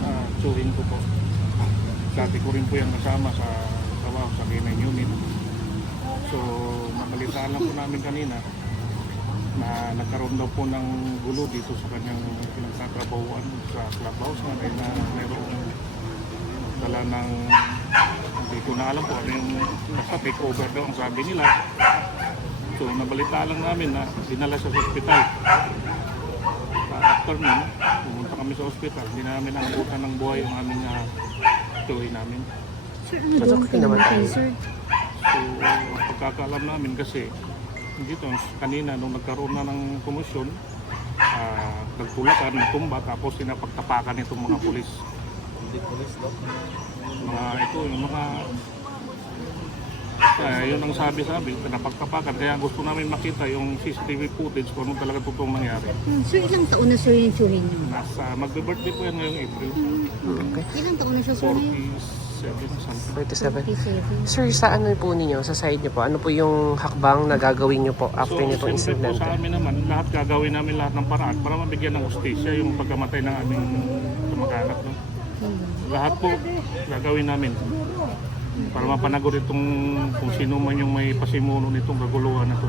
sa tsuhin ko po. Dati ko rin po yan kasama sa trabaho sa K9 unit. So, nabalitaan lang po namin kanina na nagkaroon daw po ng gulo dito sa kanyang pinagtatrabahuan sa clubhouse na dahil na mayroong dala ng hindi ko na alam po ano yung basta take over daw ang sabi nila. So nabalitaan lang namin na dinala sa ospital. After nun, pumunta kami sa ospital, hindi namin naabutan ng buhay yung aming tuloy namin. Sir, ano daw ang kinamatay, sir? So pagkakaalam namin kasi dito kanina nung nagkaroon na ng komosyon, nagtulakan, natumba, tapos sinapagtapakan itong mga pulis. Hindi pulis daw. Ito yung mga yun ang sabi-sabi, pinapagtapakan. Kaya gusto namin makita yung CCTV footage kung ano talaga totoong nangyari. Sir, ilang taon na sir yung tsuhin niyo? Magbe-birthday po yan ngayong April. Okay. Ilang taon na siya sir? 47 something. 47. Sir, sa ano po ninyo, sa side niyo po, ano po yung hakbang na gagawin niyo po after nitong siyempre po incident? sa amin naman, lahat gagawin namin lahat ng paraan para mabigyan ng hustisya yung pagkamatay ng aming kamag-anak. No? Lahat po gagawin namin para mapanagot itong kung sino man yung may pasimuno nitong kaguluhan na to.